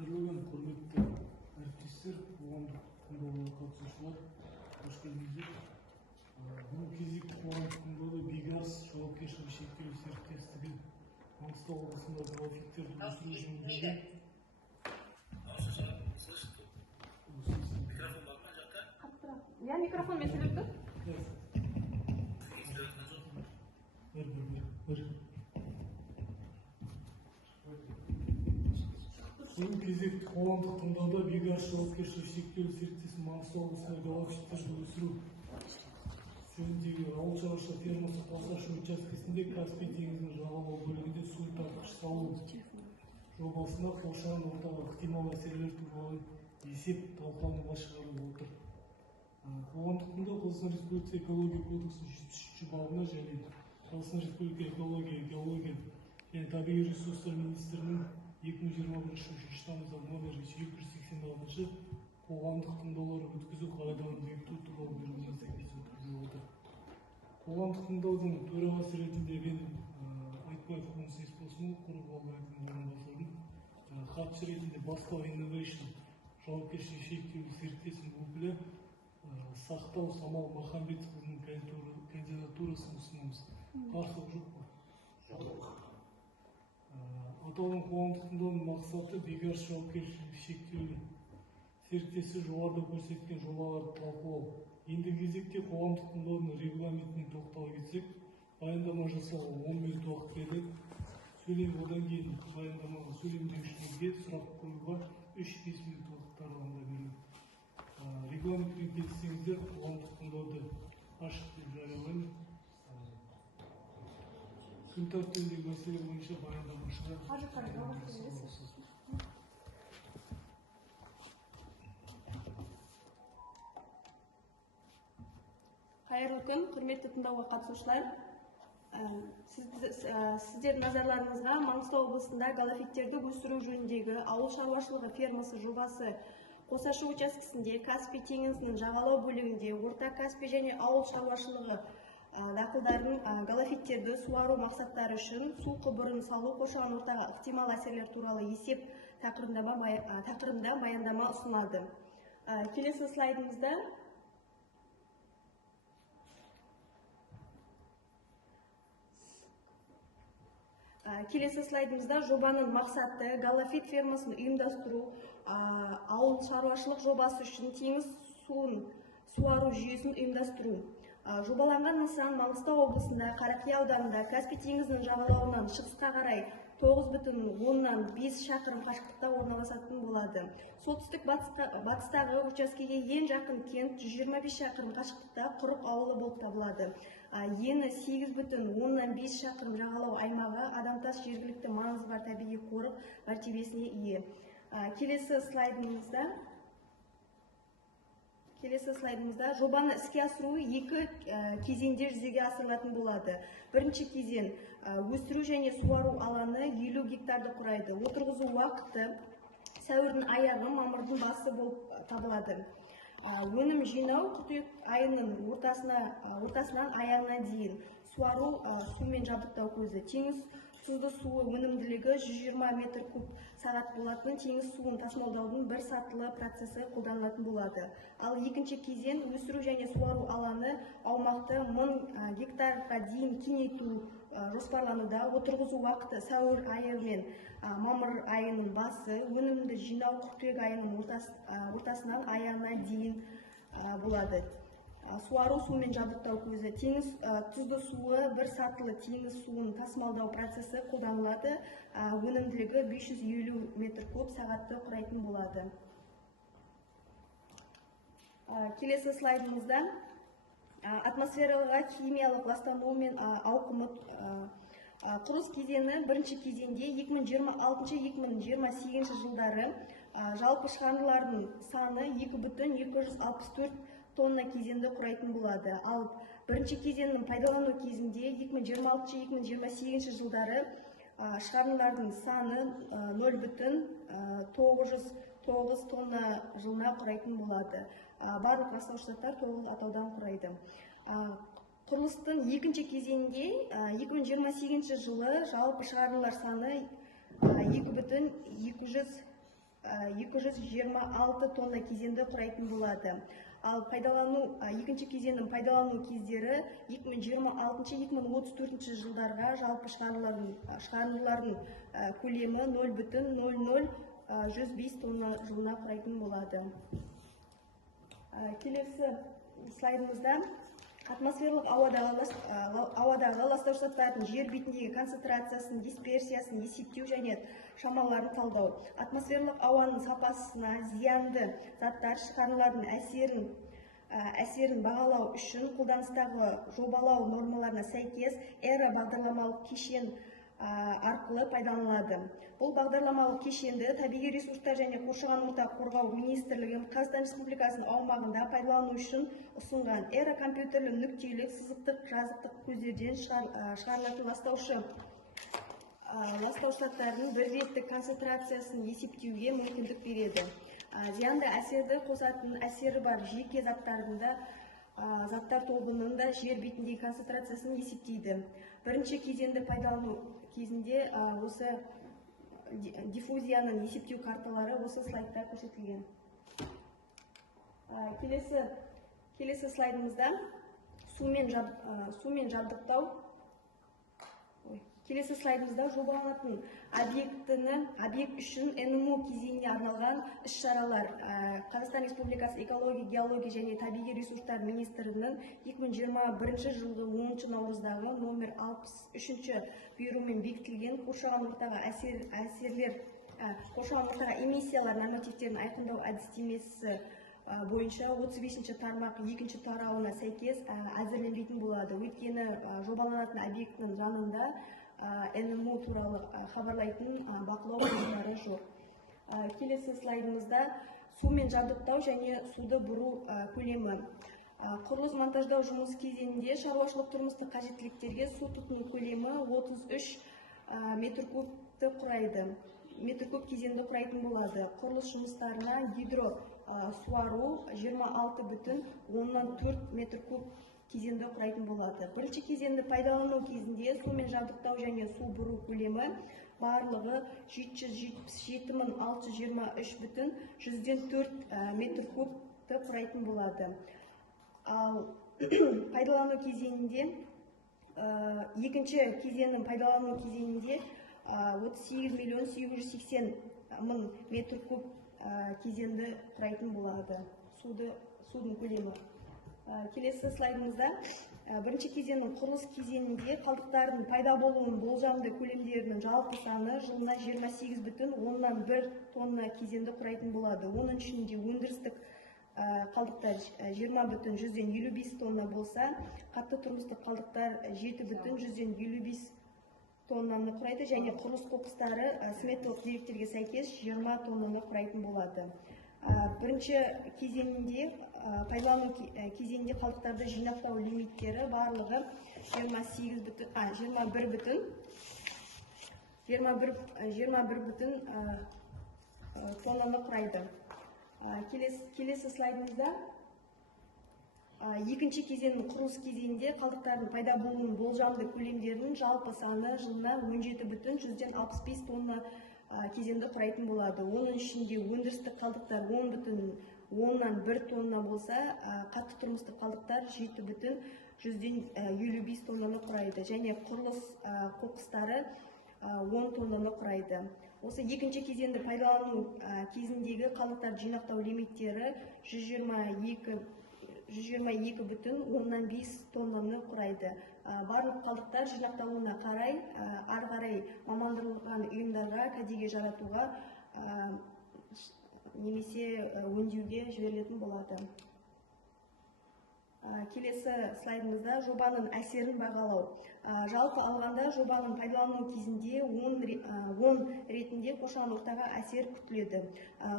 Қайырлы күн, құрметті әріптестер, қоғамдық тыңдауға қатысушылар, қош келдіңіздер. Бұл кезекті қоғамдық тыңдауда Бигаз жауапкершілігі шектеулі серіктестігі Маңғыстау облысында галофиттерді өсіру жөніндегі Я микрофон меселепті? Бұл кезекті қоғамдық тыңдауда Бигаз жауапкершілігі шектеулі серіктестігі Маңғыстау облысында галофиттерді өсіру жөніндегі ауыл шаруашылық фермасы Қосашы учаскесінде Каспий теңізінің жағалау бөлігінде су тартқыш салу жобасына қоршаған ортаға ықтимал әсерлер туралы есеп талқылануға шығарылып отыр. Қоғамдық тыңдау Қазақстан Республикасы экология кодексінің 73 бабына және Қазақстан Республикасы экология, геология және табиғи ресурстар министрінің 2021 тамызда номер 286 қоғамдық тыңдаулар өткізу қағидаларын бекіту туралы бұйрығына сәйкес өткізіліп отыр. Қоғамдық тыңдаудың төрағасы ретінде мен Айтбаев Қоныс Есболсын, Құрық әкімінің орынбасарымын. Хатшы ретінде Бастау Innovation жауапкершілігі шектеулі серіктестігінің өкілі Сақтау Самал Махамбетовның кандидатурасын ұсынамыз. Қарсылық жоқ па? Аталған қоғамдық тыңдаудың мақсаты Бигаз жауапкершілігі шектеулі серіктестігі жоғарыда көрсеткен жобаларды талқылау. Ендігі кезекте қоғамдық тыңдаудың регламентіне тоқтала кетсек, баяндама жасауға 10 минут уақыт беріледі. Одан кейін баяндамаға сөйлемдеушілерге сұрақ қоюға 3-5 минут уақыт аралығында беріледі. Регламентпен келіссеңіздер, қоғамдық тыңдауды ашық деп жариялаймын. Күн тәртібіндегі мәселе бойынша баяндамашыға Қайырлы күн, құрметті тыңдауға қатысушылар. Сіздердің назарларыңызға Маңғыстау облысында галофиттерді өсіру жөніндегі ауыл шаруашылығы фермасы жобасы Қосашы учаскесінде Каспий теңізінің жағалау бөлігінде орта Каспий және ауыл шаруашылығы дақылдарын галофиттерді суару мақсаттары үшін су құбырын салу қоршаған ортаға ықтимал әсерлер туралы есеп тақырыбында баяндама ұсынады. Келесі слайдымызда жобаның мақсаты галофит фермасын ұйымдастыру, ауыл шаруашылық жобасы үшін теңіз суын суару жүйесін ұйымдастыру. Жобаланған нысан Маңғыстау облысында Қарақия ауданында Каспий теңізінің жағалауынан шығысқа қарай 9,5 шақырым қашықтықта орналасатын болады. Солтүстік батыстағы учаскеге ең жақын кент 125 шақырым қашықтықта Құрық ауылы болып табылады. Ені 8,5 шақырым жағалау аймағы адамтас жергілікті маңызы бар табиғи қорық мәртебесіне ие. Келесі слайдымызда жобаны іске асыру екі кезеңде жүзеге асырылатын болады. Бірінші кезең өсіру және суару алаңы 50 гектарды құрайды. Отырғызу уақыты сәуірдің аяғы, мамырдың басы болып табылады. Өнім жинау қыркүйек айының ортасынан аяғына дейін. Суару сумен жабдықтау көзі. Теңіз тұзды суы өнімділігі 120 метр куб сағат болатын теңіз суын тасымалдаудың бір сатылы процесі қолданылатын болады. Ал екінші кезең өсіру және суару алаңы аумақты 1000 гектарға дейін кеңейту жоспарлануда. Отырғызу уақыты сәуір айы мен мамыр айының басы, өнімді жинау қыркүйек айының ортасынан аяғына дейін болады. Суару сумен жабдықтау көзі. Теңіз тұзды суы бір сатылы теңіз суын тасымалдау процесі қолданылады. Өнімділігі 550 метр куб сағатты құрайтын болады. Келесі слайдымызда атмосфераға химиялық ластану мен ауқымы құрылыс кезеңі бірінші кезеңде 2026-2028 жылдары жалпы шығарындылардың саны 2,264 тонна кезеңді құрайтын болады. Ал бірінші кезеңнің пайдалану кезінде 2026-2028 жылдары шығарындылардың саны 0,909 тонна жылына құрайтын болады. Барлық растауыштар толық атаудан құрайды. Құрылыстың екінші кезеңінде 2028 жылы жалпы шығарындылар саны 2,2 226 тонна кезенді құрайтын болады. Ал екінші кезеңнің пайдалану кездері 2026-2034 жылдарға жалпы шығарындылардың көлемі 0,00105 тонна жылына құрайтын болады. Келесі слайдымызда атмосферлық ауадағы ластауыш заттардың жер бетіндегі концентрациясын, дисперсиясын есептеу және шамаларын талдау. Атмосферлық ауаның сапасына зиянды заттар шығарындылардың әсерін бағалау үшін қолданыстағы жобалау нормаларына сәйкес эра бағдарламалық кешен арқылы пайдаланылады. Бұл бағдарламалық кешенді табиғи ресурстар және қоршаған орта қорғау министрлігі Қазақстан Республикасының аумағында пайдалану үшін ұсынған. Эра компьютерлі нүктелік сызықтық жазықтық көздерден шығарылатын ластауыш заттардың бір реттік концентрациясын есептеуге мүмкіндік береді. Зиянды әсерді қосатын әсері бар жеке заттар тобының да жер бетіндегі концентрациясын есептейді. Бірінші кезеңді пайдалану кезінде осы диффузияның есептеу карталары осы слайдта көрсетілген. Келесі слайдымызда сумен жабдықтау. Келесі слайдымызда жобаланатын объект үшін НМУ кезеңіне арналған іс-шаралар. Қазақстан Республикасы экология, геология және табиғи ресурстар министрлігінің 2021 жылғы 10 наурыздағы номер 63 бұйрығымен бекітілген қоршаған ортаға эмиссиялар нормативтерін айқындау әдістемесі бойынша 35 тармақ 2 тарауына сәйкес әзірленбейтін болады. Өйткені жобаланатын объектінің жанында НМУ туралы хабарлайтын бақылау құралдары жоқ. Келесі слайдымызда сумен жабдықтау және суды бұру көлемі. Құрылыс монтаждау жұмыс кезеңінде шаруашылық тұрмыстық қажеттіліктерге су тұтыну көлемі 33 метр кубты құрайды. Метр куб кезеңді құрайтын болады. Құрылыс жұмыстарына гидро суару 26,4 метр куб кезеңді құрайтын болады. Бірінші кезеңді пайдалану кезінде сумен жабдықтау және су бұру көлемі барлығы 777,623,104 метр кубты құрайтын болады. Ал пайдалану кезеңінде екінші кезеңнің пайдалану кезеңінде 38,880,000 метр куб кезеңді құрайтын болады. Судың көлемі. Келесі слайдымызда бірінші кезеңнің құрылыс кезеңінде қалдықтардың пайда болуының болжамды көлемдерінің жалпы саны жылына 28,1 тонна кезеңді құрайтын болады. Оның ішінде өндірістік қалдықтар 20,155 тонна болса, қатты тұрмыстық қалдықтар 7,155 тоннаны құрайды және құрылыс қоқыстары сметалық деректерге сәйкес 20 тоннаны құрайтын болады. Бірінші кезеңінде пайдалану кезеңінде қалдықтарды жинақтау лимиттері барлығы 21,1 тоннаны құрайды. Келесі слайдымызда екінші кезеңнің құрылыс кезеңінде қалдықтардың пайда болуының болжамды көлемдерінің жалпы саны жылына 17,165 тонна кезеңді құрайтын болады. Оның ішінде өндірістік қалдықтар 10,1 тонна болса, қатты тұрмыстық қалдықтар 7,155 тоннаны құрайды және құрылыс қоқыстары 10 тоннаны құрайды. Осы екінші кезеңді пайдалану кезіндегі қалдықтар жинақтау лимиттері 122,5 тоннаны құрайды. Барлық қалдықтар жинақталуына қарай, ары қарай мамандырылған ұйымдарға кәдеге жаратуға немесе өңдеуге жіберілетін болады. Келесі слайдымызда жобаның әсерін бағалау. Жалпы алғанда жобаның пайдалану кезінде 10 ретінде қоршаған ортаға әсер күтіледі.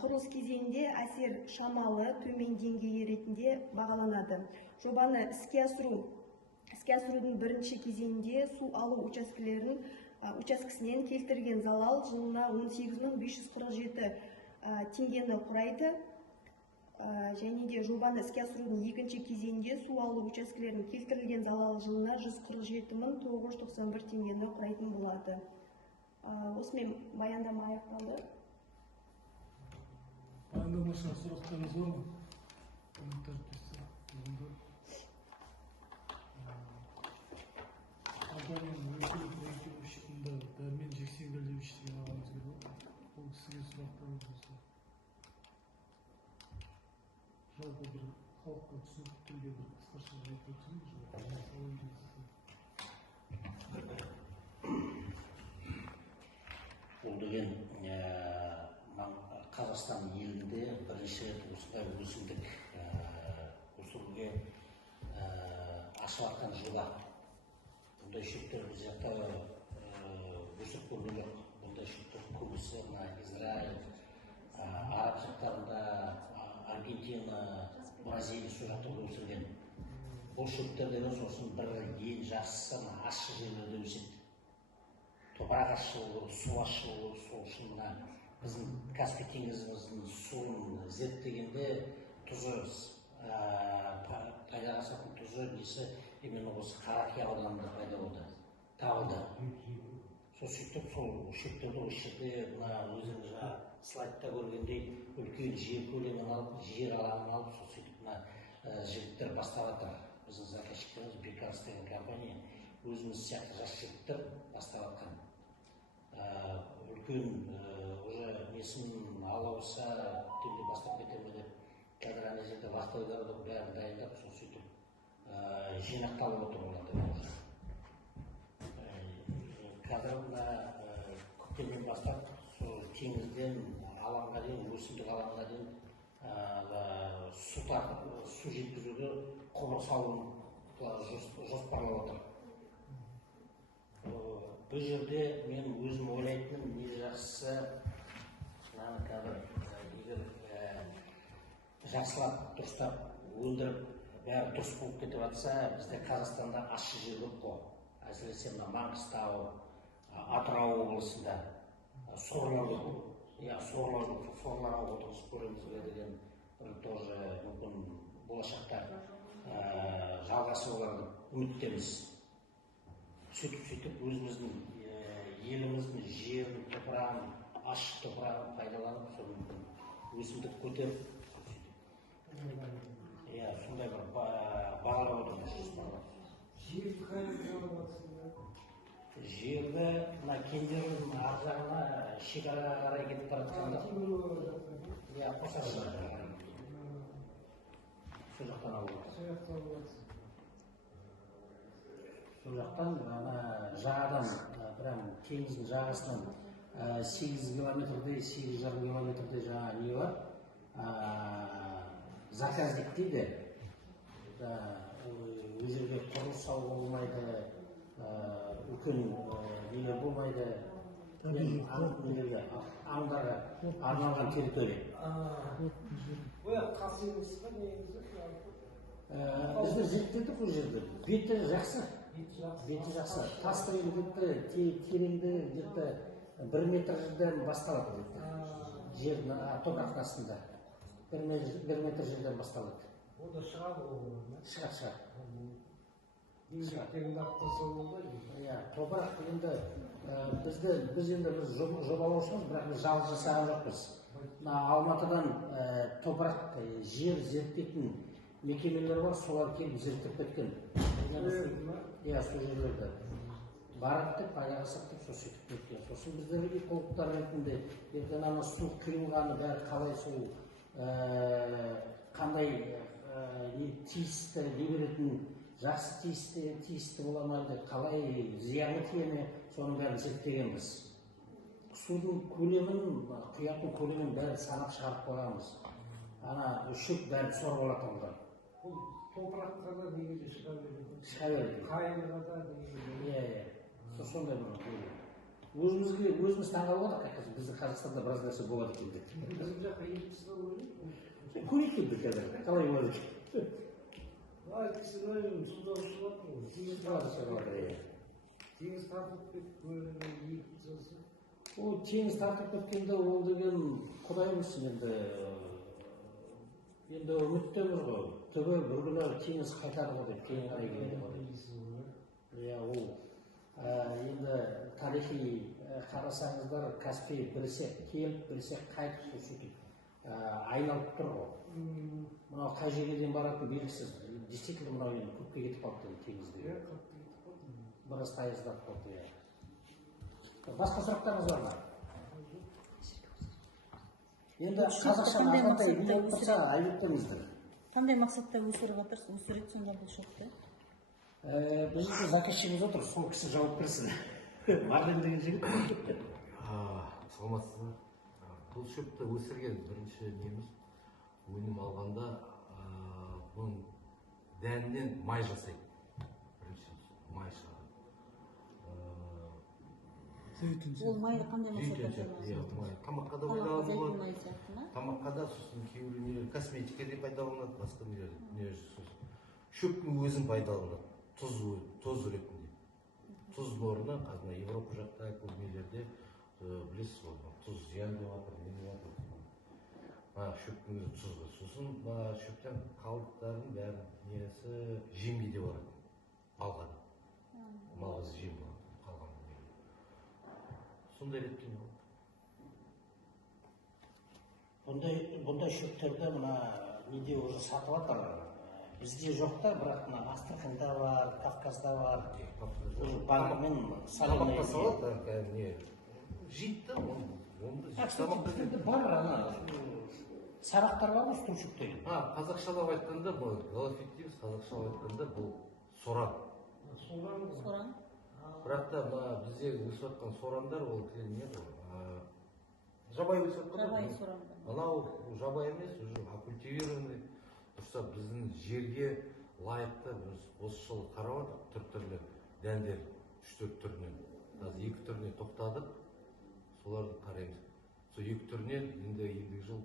Құрылыс кезеңінде әсер шамалы төмен деңгейі ретінде бағаланады. Жобаны іске асырудың бірінші кезеңінде су алу учаскесінен келтірген залал жылына 18,547 теңгені құрайды. Және де жобаны іске асырудың екінші кезеңінде су алу учаскелерінің келтірілген залал жылына 147,991 теңгені құрайтын болады. Осымен баяндама аяқталды. Başka sorularınız var mı? Komentar düşse. Adamın öykü ışığında ben жексенбілдеп іштеген ағамыз келіп отыр. Ол кісіге сұрақтар болса. Жалпы бір халыққа түсінікті тілде бір қысқаша айтып өтсеңіз. Бұл деген Қазақстан елінде бірінші рет осындай өсімдік өсіруге ашылатын жоба. Бұндай шөптер біз жақта өсіп көрген жоқ. Бұндай шөптер көбісі Израиль, Араб жақтарында, Аргентина, Бразилия сол жақтарда өсірген. Бұл шөптер деген сосын бір ең жақсысы ащы жерлерде өседі. Топырақ ащы болу, су ащы болу, сол үшін біздің Каспий теңізіміздің суын зерттегенде тұзы, пайдаға асатын тұзы несі именно осы Қарақия ауданында пайда болды, табылды. Сол сөйтіп сол шөптерді осы жерде өзіңіз жаңа слайдта көргендей үлкен жер көлемін алып, жер алаңын алып, сол сөйтіп жігіттер бастап жатыр. Біздің заказчиктеріміз Бекарс деген компания өзіміз сияқты жас жігіттер бастап жатқан. Үлкен уже несін алауса түнде бастап кетемін деп қазір ана жерде вахтовыйларды бәрін дайындап сол сөйтіп жинақталып отыр оларды уже. Қазір көктемнен бастап сол теңізден алаңға дейін, өсімдік алаңға дейін су жеткізуді құбыр салуын жоспарлап отыр. Бұл жерде мен өзім ойлайтыным не жақсысы, қазір егер жақсылап, дұрыстап, өндіріп, бәрі дұрыс болып кетіп жатса, бізде Қазақстанда ащы жер көп қой. Әсіресе Маңғыстау, Атырау облысында сорлар көп. Сорларға отырғызып көреміз деген бір тоже мүмкін болашақта жалғасы болар деп үміттеміз. Сөйтіп өзіміздің еліміздің жерін, топырағын, ащы топырағын пайдаланып, сол өсімдік көтеріп, сондай бір бағалап отырмыз жоспарлап. Жерді қайда жалғасында? Жерді мына Кендердің ар жағына шекараға қарай кетіп бара жатқанда, қосаршыға қарай. Сол жақтан алып. Сол жақтан жағадан, теңіздің жағасынан 8 километрдей, 8,5 километрдей жаңа не бар, заказник дейді. Өз жерге құрылыс салуға болмайды, үлкен нелер болмайды, аңдарға арналған территория. Ояқ қасы емес па негізі? Бізді зерттедік бұл жерде. Беті жақсы. Беті жақсы. Тасты тереңді где-то 1 метр жерден басталады. Жердің топырақтың астында 1 метр жерден басталады. О да шығады ғой. Шығады. Еңбектен нақты болды. Топырақ енді біз енді жобалаушымыз, бірақ біз жалғыз жасаған жоқпыз. Алматыдан топырақ жер зерттейтін мекемелер бар, солар келіп зерттеп кеткен. Сол жерлерді барып деп, аяғы сақтап, сол сөйтіп кеткен. Сосын біздер экологтар ретінде ертең ана су құйылғаны бәрі қалай сол қандай тиісті не беретін, жақсы тиісті бола ма, қалай зияны тиеме, соның бәрін зерттегенбіз. Судың көлемін, құятын көлемін бәрін санап шығарып қойғанбыз. Ана шөп бәрін сорып алатын олар. Бұл топыраққа да негізі шыға береді. Шыға береді. Қайынға да негізі. Сондай бір өзіміз таңғалып отырық, біздің Қазақстанда біраз нәрсе болады екен деп. Bizim жаққа ешкісі ойлайды. Көрейік енді қазір, қалай болады екен. Кісі ойлайды, суда ұшылады ғой. Теңіз тартып кетіп, Ол теңіз тартып кеткенде ол деген құдай білсін енді үміттеміз ғой. Түбі бір күні теңіз қайтады ғой деп, кейін қарай келеді ғой. Ол енді тарихи қарасаңыздар, Каспий біресе келіп, біресе қайтып сөйтіп айналып тұр ғой. Мынау қай жерге дейін баратын белгісіз. Действительно мынау енді көпке кетіп қалыпты теңізде. Біраз таяздап қалды. Басқа сұрақтарыңыз бар ма? Енді қазақша ағатай біліп тұрса айтыңыздар. Қандай мақсатта өсіріп жатырсыз? Өсіреді сонда бұл шөпті? Бұл жерде заказчигіміз отыр, сол кісі жауап берсін. Марлен деген жігіт. Саламатсыз ба? Бұл шөпті өсірген бірінші неміз өнім алғанда бұның дәнінен май жасайды. Бірінші май шығарады. Ол майды қандай мақсатта май. Тамаққа да пайдаланылады. Тамаққа да, сосын кейбір нелер косметика деп пайдаланылады, басқа нелер. Шөптің өзін пайдаланылады. Тұз ретінде. Тұздың орнына қазір Европа жақта көп нелерде білесіз ғой, тұз зиян деп жатыр, не деп жатыр. Шөптің өзі тұзды. Сосын шөптен қалдықтардың бәрі несі жемге де барады. Алғаны. Малғыз жем болады. Қалған. Сондай реткен болды. Бұндай шөптерді мына неде уже сатып жатыр. Бізде жоқ та, бірақ мына Астраханда бар, Кавказда бар. Банкымен саламатта салады, не жиітті, оны бар, ана сабақтар бар ма стручектер? Қазақшалап айтқанда бұл галофит дейміз, қазақшалап айтқанда бұл соран. Соран? Бірақ та бізде өсіп жатқан сорандар ол не бұл? Жабай өсіп жатқан. Жабай соран. Анау жабай емес, уже оккультивированный. Дұрса біздің жерге лайықты осы жылы қарап жатыр түрлі дәндер 3-4 түрінен. Қазір 2 түріне тоқтадық, соларды қараймыз. Сол 2 түрінен ендігі жыл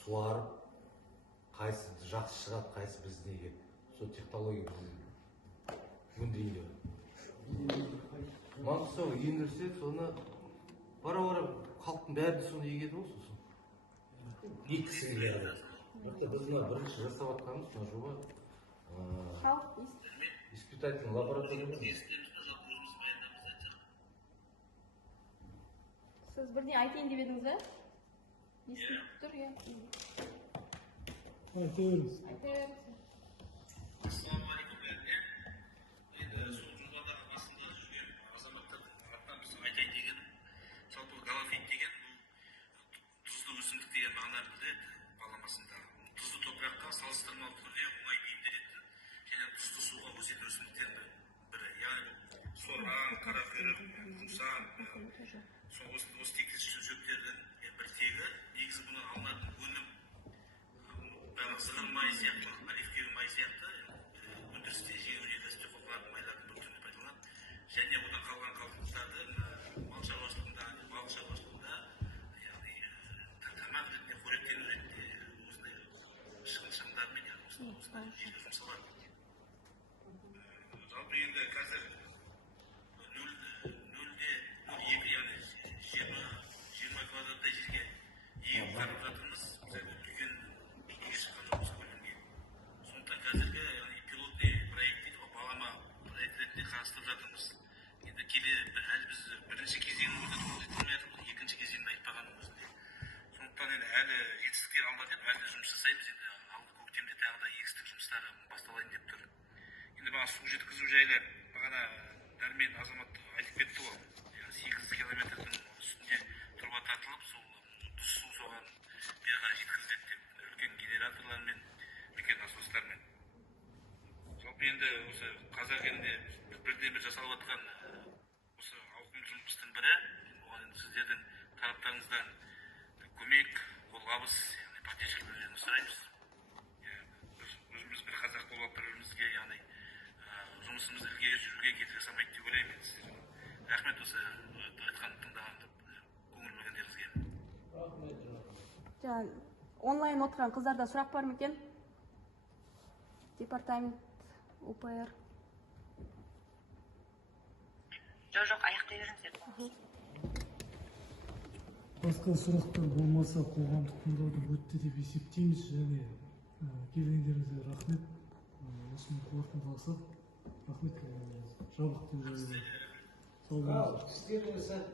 суарып, қайсы жақсы шығады, қайсы біздің сол технология біздің өндірейін деп. Маңғыстау ендірсе, соны бара-бара халықтың бәрі соны егеді ғой, сосын. Еткісі келеді. Біз бірінші жасап жатқанымыз мына жоба испытательный лаборатория. Сіз бірден айтайын деп едіңіз бе? Естіп тұр, иә. Айта беріңіз. Ассалаумағалейкум бәріне. Енді сол жобалардың басында жүрген азаматтардың атынан біз айтайын дегенім, жалпы галофит деген бұл тұзды өсімдік деген мағынаны білдіреді баламасында. Тұзды топыраққа салыстырмалы түрде оңай бейімделеді және тұзды суға өсетін өсімдіктердің бірі. Яғни соран, қарақұйрық, жұмсан, осы тектес шөптердің бір тегі. Негізі бұны алынатын өнім зығыр май сияқты, оливковый май сияқты өндірісте жер өнеркәсіпте қолданатын майлардың бір түріне пайдаланады. Және одан қалған қалдықтарды мал шаруашылығында, балық шаруашылығында, яғни тамақ ретінде, қоректену ретінде осындай шығындармен, яғни осындай жерге жұмсалады. Жалпы енді қазір 0,02, яғни 20 квадраттай жерге егіп қарап жатырмыз. Біз үлкен биге шыққан жоқпыз көлемге. Сондықтан қазіргі пилотный проект дейді ғой, балама проект ретінде қарастырып жатырмыз. Енді әлі біз бірінші кезеңін өтіп жатырмыз, екінші кезеңін айтпағанның өзінде. Сондықтан енді әлі жетістіктер алда деп әлі жұмыс жасаймыз. Енді алғы көктемде тағы да егістік жұмыстары басталайын деп тұр. Енді бағана су жеткізу жайлы бағана Дәрмен азамат айтып кетті ғой. 8 километрдің үстінде труба тартылып, сол тұз су соған бері қарай жеткізіледі деп үлкен генераторлармен, үлкен насостармен. Жалпы енді осы қазақ елінде бірден бір жасалып жатқан осы ауқымды жұмыстың бірі, оған сіздердің тараптарыңыздан көмек, қолғабыс, поддержкаларын сұраймыз. Өзіміз бір қазақ болып бірімізге, яғни жұмысымызды ілгері жүруге кедергі жасамайды деп ойлаймын сіздер. Рахмет осы айтқанды тыңдағанды көңіл бөлгендеріңізге. Онлайн отырған қыздарда сұрақ бар ма екен? Департамент, УПР. Жоқ, аяқтай беріңіздер. Басқа сұрақтар болмаса қоғамдық тыңдауды өтті деп есептейміз және келгендеріңізге рахмет. Осыны қорытындыласақ, рахмет. Жабық тыңдау. Сау болыңыздар.